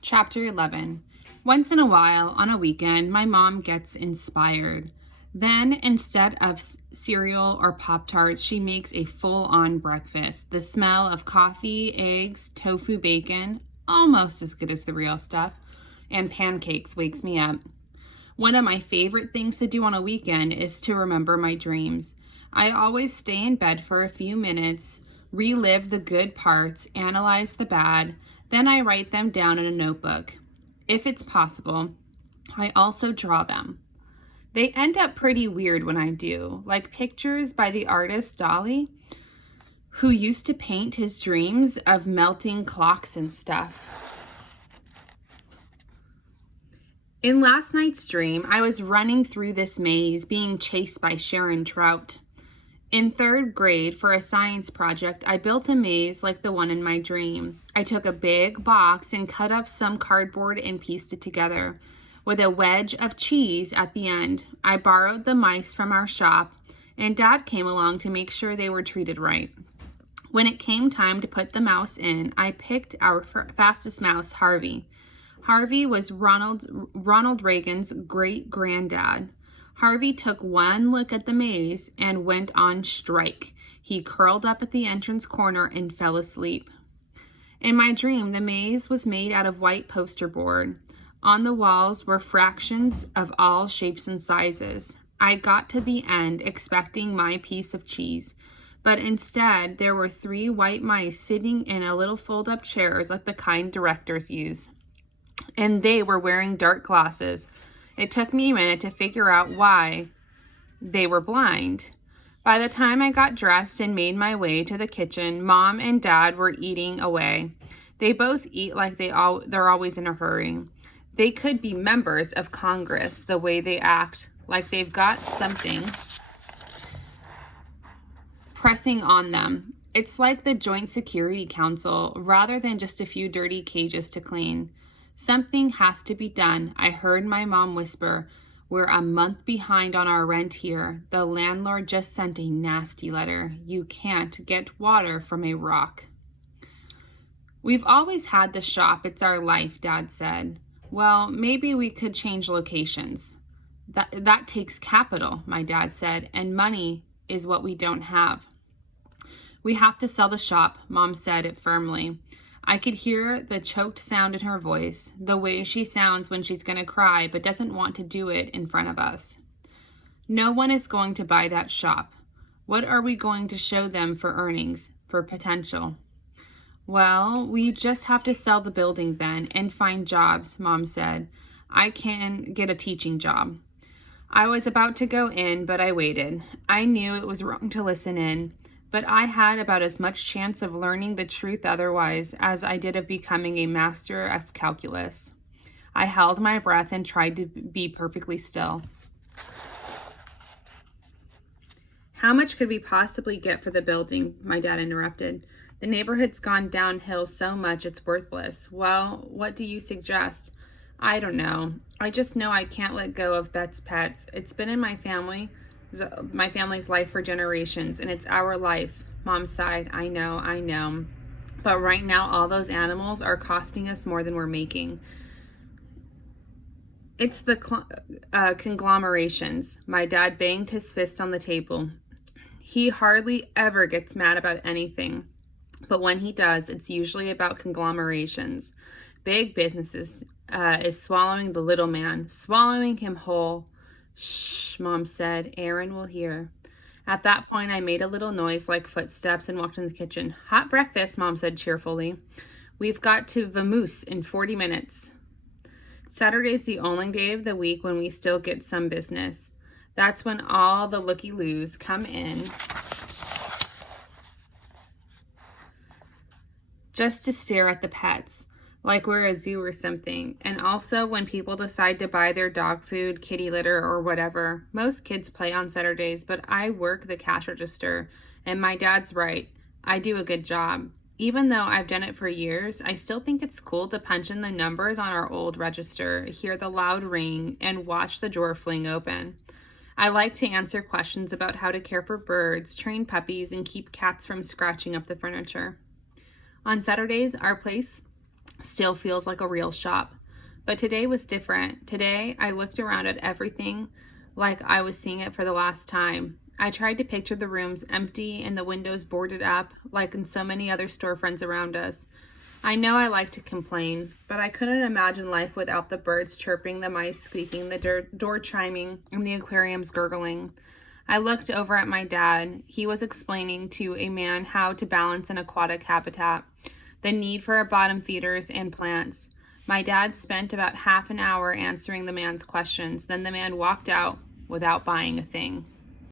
Chapter 11. Once in a while, on a weekend, my mom gets inspired. Then, instead of cereal or Pop-Tarts, she makes a full-on breakfast. The smell of coffee, eggs, tofu bacon, almost as good as the real stuff, and pancakes wakes me up. One of my favorite things to do on a weekend is to remember my dreams. I always stay in bed for a few minutes, relive the good parts, analyze the bad, then I write them down in a notebook. If it's possible, I also draw them. They end up pretty weird when I do, like pictures by the artist Dali, who used to paint his dreams of melting clocks and stuff. In last night's dream, I was running through this maze being chased by Sharon Trout. In 3rd grade, for a science project, I built a maze like the one in my dream. I took a big box and cut up some cardboard and pieced it together, with a wedge of cheese at the end. I borrowed the mice from our shop, and Dad came along to make sure they were treated right. When it came time to put the mouse in, I picked our fastest mouse, Harvey. Harvey was Ronald Reagan's great-granddad. Harvey took one look at the maze and went on strike. He curled up at the entrance corner and fell asleep. In my dream, the maze was made out of white poster board. On the walls were fractions of all shapes and sizes. I got to the end expecting my piece of cheese, but instead there were 3 white mice sitting in a little fold-up chairs like the kind directors use. And they were wearing dark glasses. It took me a minute to figure out why they were blind. By the time I got dressed and made my way to the kitchen, Mom and Dad were eating away. They both eat like they're always in a hurry. They could be members of Congress the way they act, like they've got something pressing on them. It's like the Joint Security Council rather than just a few dirty cages to clean. Something has to be done, I heard my mom whisper. We're a month behind on our rent here. The landlord just sent a nasty letter. You can't get water from a rock. We've always had the shop. It's our life, Dad said. Well, maybe we could change locations. That takes capital, my dad said, and money is what we don't have. We have to sell the shop, Mom said it firmly. I could hear the choked sound in her voice, the way she sounds when she's going to cry but doesn't want to do it in front of us. No one is going to buy that shop. What are we going to show them for earnings, for potential? Well, we just have to sell the building then and find jobs, Mom said. I can get a teaching job. I was about to go in, but I waited. I knew it was wrong to listen in. But I had about as much chance of learning the truth otherwise as I did of becoming a master of calculus. I held my breath and tried to be perfectly still. How much could we possibly get for the building? My dad interrupted. The neighborhood's gone downhill so much it's worthless. Well, what do you suggest? I don't know. I just know I can't let go of Bett's pets. It's been in my family's life for generations, and it's our life. Mom sighed. I know. But right now, all those animals are costing us more than we're making. It's the conglomerations. My dad banged his fist on the table. He hardly ever gets mad about anything. But when he does, it's usually about conglomerations. Big businesses is swallowing the little man, swallowing him whole. Shh, Mom said. Aaron will hear. At that point, I made a little noise like footsteps and walked in the kitchen. Hot breakfast, Mom said cheerfully. We've got to vamoose in 40 minutes. Saturday's the only day of the week when we still get some business. That's when all the looky-loos come in just to stare at the pets, like we're a zoo or something. And also when people decide to buy their dog food, kitty litter, or whatever. Most kids play on Saturdays, but I work the cash register. And my dad's right. I do a good job. Even though I've done it for years, I still think it's cool to punch in the numbers on our old register, hear the loud ring, and watch the drawer fling open. I like to answer questions about how to care for birds, train puppies, and keep cats from scratching up the furniture. On Saturdays, our place still feels like a real shop. But today was different. Today, I looked around at everything like I was seeing it for the last time. I tried to picture the rooms empty and the windows boarded up, like in so many other storefronts around us. I know I like to complain, but I couldn't imagine life without the birds chirping, the mice squeaking, the door chiming, and the aquariums gurgling. I looked over at my dad. He was explaining to a man how to balance an aquatic habitat, the need for bottom feeders and plants. My dad spent about half an hour answering the man's questions. Then the man walked out without buying a thing.